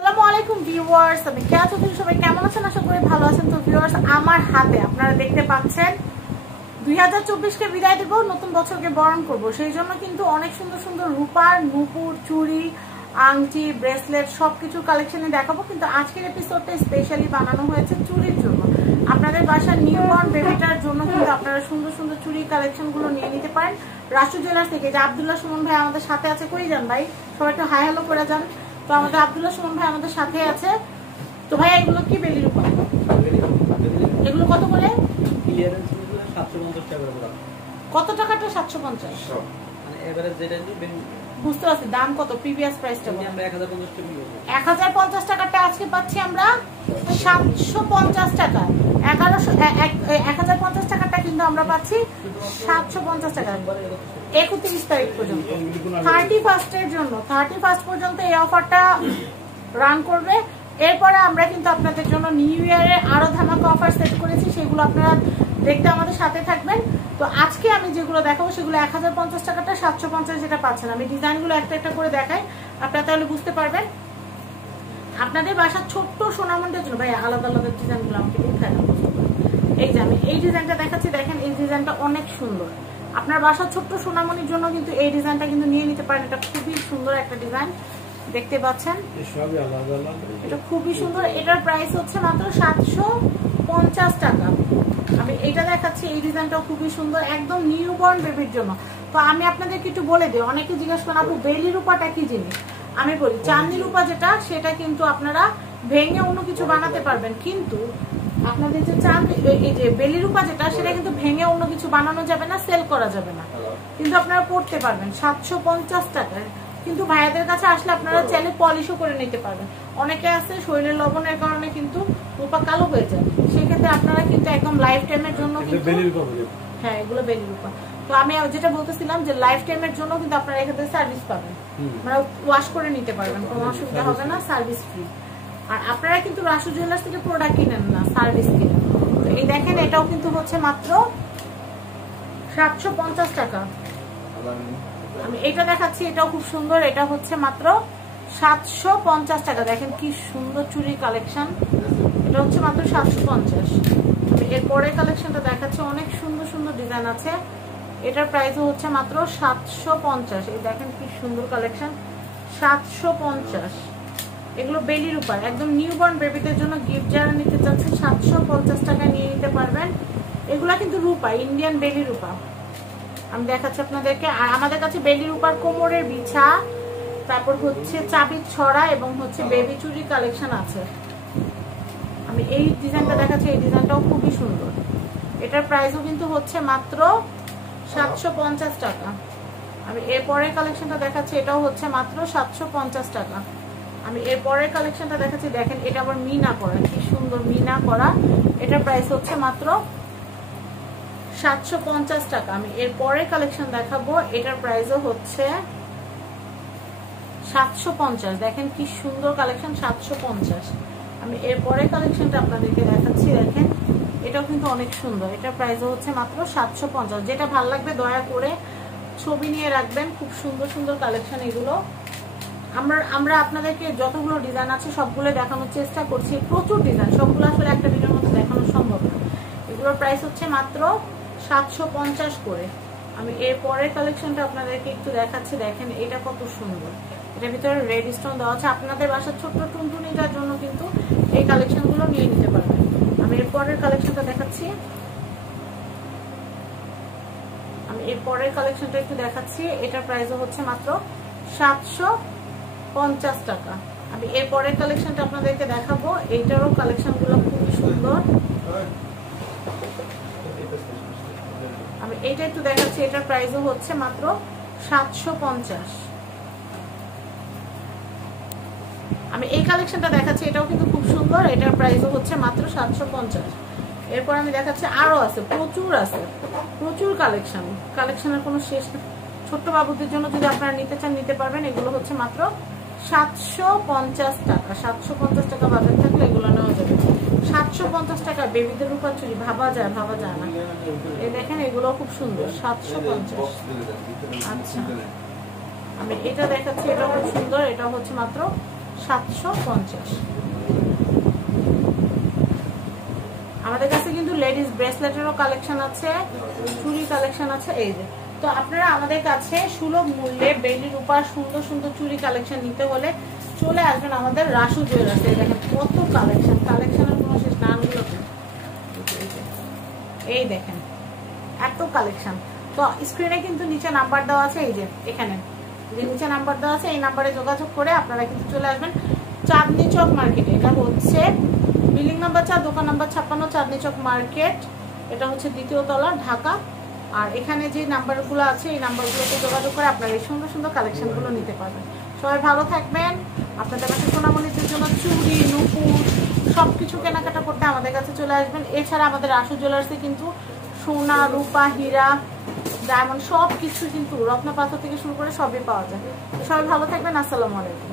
আসসালামু আলাইকুম ভিউয়ার্স, আমি কেয়া চৌধুরী। সবাই কেমন আছেন? আশা করি ভালো আছেন। তো ভিউয়ার্স, আমার হাতে আপনারা দেখতে পাচ্ছেন 2024-কে বিদায় দেব, নতুন বছরকে বরণ করব। সেই জন্য কিন্তু অনেক সুন্দর সুন্দর রূপার নূপুর, চুড়ি, আংটি, ব্রেসলেট সবকিছুর কালেকশনে দেখাবো। কিন্তু আজকের এপিসোডটা স্পেশালি বানানো হয়েছে চুড়ির জন্য। আপনাদের বাসার নিউবর্ন বেবিটার জন্য কিন্তু আপনারা সুন্দর সুন্দর চুড়ি কালেকশনগুলো নিয়ে নিতে পারেন রাসু জুয়েলার্স থেকে। যে আব্দুল্লাহ সুমন ভাই আমাদের সাথে আছে, কই যান ভাই? সবাই একটু হাই হ্যালো করে যান। তো আমাদের আব্দুল্লাহ সুমন ভাই আমাদের সাথে আছে। তো ভাই এগুলো কি বেলির উপর? এগুলো কত করে? কত টাকাটা? 750। মানে এভারেজ যেটা নিবেন বুঝতে পারছি। দাম কত? প্রিভিয়াস প্রাইসটা আমরা 1050 টাকাটা আজকে পাচ্ছি আমরা 750 টাকা। 1050 টাকাটা কিন্তু আমরা পাচ্ছি 750 টাকা 31 তারিখ পর্যন্ত। 31st জন্য 31st পর্যন্ত এই অফারটা রান করবে। এরপরে আমরা কিন্তু আপনাদের জন্য নিউ ইয়ারে আরো ধামাকা অফার সেট করেছি, সেগুলো আপনারা দেখতে আমাদের সাথে থাকবেন। তো আজকে আমি যেগুলো দেখাবো সেগুলো 1050 টাকাটা 750 যেটা পাচ্ছেন। আমি ডিজাইনগুলো একটা একটা করে দেখাই, আপনারা তাহলে বুঝতে পারবেন। আপনাদের বাসার ছোট্ট সোনামন্ডের জন্য ভাই আলাদা আলাদা ডিজাইনগুলো আমাকে দেখায় না। এই যে আমি এই ডিজাইনটা দেখাচ্ছি, দেখেন এই ডিজাইনটা অনেক সুন্দর। আপনার বাসার ছোট্ট সোনামণির জন্য কিন্তু এই ডিজাইনটা কিন্তু নিয়ে নিতে পারেন। এটা খুবই সুন্দর একটা ডিজাইন, দেখতে পাচ্ছেন। এটা খুবই সুন্দর। এটার প্রাইস হচ্ছে মাত্র 750 টাকা। আমি এটা দেখাচ্ছি, এই ডিজাইনটাও খুবই সুন্দর, একদম নিউবর্ন বেবির জন্য। তো আমি আপনাদেরকে একটু বলে দিই, অনেকে জিজ্ঞেস করেন আপু বেলি রূপাটা কি জিনিস। আমি বলি চাঁদনি রূপা যেটা, সেটা কিন্তু আপনারা ভেঙে অন্য কিছু বানাতে পারবেন। কিন্তু আপনাদের যে এই যে বেলি রূপা যেটা, সেটা কিন্তু ভেঙে অন্য কিছু বানানো যাবে না, সেল করা যাবে না, কিন্তু আপনারা পড়তে পারবেন 750 টাকায়। কিন্তু ভাইয়াদের কাছে আসলে আপনারা চাইলে পলিশও করে নিতে পারবেন। অনেকে আছে শরীরের লবণের কারণে কিন্তু রূপা কালো হয়ে যায়, সেক্ষেত্রে আপনারা কিন্তু একদম লাইফ টাইমের জন্য হ্যাঁ এগুলো বেলি রূপা। তো আমি যেটা বলতেছিলাম যে লাইফ টাইমের জন্য কিন্তু আপনারা এখানে সার্ভিস পাবেন, মানে ওয়াশ করে নিতে পারবেন, কোনো অসুবিধা হবে না, সার্ভিস ফ্রি। আর আপনারা কিন্তু রাসু জুয়েলার্স থেকে প্রোডাক্ট কিনেন না, সার্ভিস কিনেন। তো এই দেখেন এটাও কিন্তু হচ্ছে মাত্র 750 টাকা। আমি এটা দেখাচ্ছি, এটাও খুব সুন্দর। এটা হচ্ছে মাত্র 750 টাকা। দেখেন কি সুন্দর চুড়ির কালেকশন। এটা হচ্ছে মাত্র 750। এরপরে কালেকশনটা দেখাচ্ছে, অনেক সুন্দর সুন্দর ডিজাইন আছে। এটার প্রাইসও হচ্ছে মাত্র 750। এই দেখেন কি সুন্দর কালেকশন, 750। এগুলো বেলির উপর একদম নিউবর্ন বেবিদের জন্য গিফট যারা নিতে চাচ্ছে 750 টাকা নিয়ে নিতে পারবেন। এগুলা কিন্তু রূপা, ইন্ডিয়ান বেলি রূপা আমি দেখাচ্ছি আপনাদেরকে। আর আমাদের কাছে বেলি রূপার কোমরের বিছা, তারপর হচ্ছে চাবির ছড়া এবং হচ্ছে বেবি চুরি কালেকশন আছে। আমি এই ডিজাইনটা দেখাচ্ছি, এই ডিজাইনটাও খুবই সুন্দর। এটার প্রাইসও কিন্তু হচ্ছে মাত্র 750 টাকা। আমি এরপরের কালেকশনটা দেখাচ্ছি, এটাও হচ্ছে মাত্র 750 টাকা। আমি এরপরের কালেকশনটা দেখাচ্ছি, দেখেন এটা আবার মিনা করা, কি সুন্দর মিনা করা। এটার প্রাইস হচ্ছে মাত্র 750 টাকা। আমি এরপরের কালেকশন দেখাবো, এটার প্রাইসও হচ্ছে 750। দেখেন কি সুন্দর কালেকশন, 750। আমি এরপরের কালেকশনটা আপনাদেরকে দেখাচ্ছি, দেখেন এটাও কিন্তু অনেক সুন্দর। এটার প্রাইসও হচ্ছে মাত্র 750। যেটা ভালো লাগবে দয়া করে ছবি নিয়ে রাখবেন। খুব সুন্দর সুন্দর কালেকশন এগুলো। আমরা আপনাদেরকে যতগুলো ডিজাইন আছে সবগুলো দেখানোর চেষ্টা করছি। প্রচুর ডিজাইন, সবগুলো আসলে একটা ভিডিওর মধ্যে দেখানো সম্ভব না। এগুলোর প্রাইস হচ্ছে মাত্র 750 করে। আমি এর পরের কালেকশনটা আপনাদেরকে একটু দেখাচ্ছি, দেখেন এটা কত সুন্দর। এটার ভিতরে রেড স্টোন দেওয়া আছে। আপনাদের বাসার ছোট্ট টুনটুনিটার জন্য কিন্তু এই কালেকশনগুলো নিয়ে নিতে পারবেন। আমি এর পরের কালেকশনটা দেখাচ্ছি, একটু দেখাচ্ছি। এটার প্রাইসও হচ্ছে মাত্র 750 টাকা। আমি এর পরের কালেকশনটা আপনাদেরকে দেখাবো, এইটারও কালেকশনগুলো খুবই সুন্দর। আমি এইটা একটু দেখাচ্ছি, এটার প্রাইসও হচ্ছে মাত্র 750। আমি এই কালেকশনটা দেখাচ্ছি, এটাও কিন্তু খুব সুন্দর। এটার প্রাইসও হচ্ছে মাত্র 750। এরপর আমি দেখাচ্ছি, আরো আছে, প্রচুর আছে, প্রচুর কালেকশনের কোনো শেষ নেই। ছোট্ট বাবুদের জন্য যদি আপনারা নিতে চান নিতে পারবেন। এগুলো হচ্ছে মাত্র 750 টাকা। 750 টাকা বাজার থাকলে এগুলো নেওয়া যাবে। 750 টাকা বেবিদের রূপার চুড়ি, ভাবা যায় না। এই দেখেন এগুলো খুব সুন্দর, 750। আচ্ছা আমি এটা দেখাচ্ছি, এটা খুব সুন্দর। এটা হচ্ছে মাত্র 750। আমাদের কাছে কিন্তু লেডিস ব্রেসলেটেরও কালেকশন আছে, চুড়ি কালেকশন আছে। এই যে তো আপনারা আমাদের কাছে সুলভ মূল্যে বেলি রূপার সুন্দর সুন্দর চুড়ি কালেকশন নিতে হলে চলে আসবেন আমাদের রাসু জুয়েলার্সে। দেখেন কত কালেকশন, কালেকশনের কোনো শেষ নামগুলো এই দেখেন এত কালেকশন। তো স্ক্রিনে কিন্তু নিচে নাম্বার দেওয়া আছে, এই যে এখানে যে নিচে নাম্বার দেওয়া আছে এই নাম্বারে যোগাযোগ করে আপনারা কিন্তু চলে আসবেন চাঁদনি চক মার্কেটে। এটা হচ্ছে বিল্ডিং নাম্বার 4, দোকান নাম্বার 56, চাঁদনি চক মার্কেট। এটা হচ্ছে 2য় তলা, ঢাকা। আর এখানে যে নাম্বারগুলো আছে এই নাম্বারগুলোতে যোগাযোগ করে আপনারা এই সুন্দর সুন্দর কালেকশনগুলো নিতে পারবেন। সবাই ভালো থাকবেন। আপনাদের কাছে সোনামণিদের জন্য চুড়ি, নুপুর সবকিছু কেনাকাটা করতে আমাদের কাছে চলে আসবেন। এছাড়া আমাদের রাসু জুয়েলার্সে কিন্তু সোনা, রূপা, হীরা, ডায়মন্ড সব কিছু কিন্তু রত্ন পাথর থেকে শুরু করে সবই পাওয়া যায়। সবাই ভালো থাকবেন। আসসালামু আলাইকুম।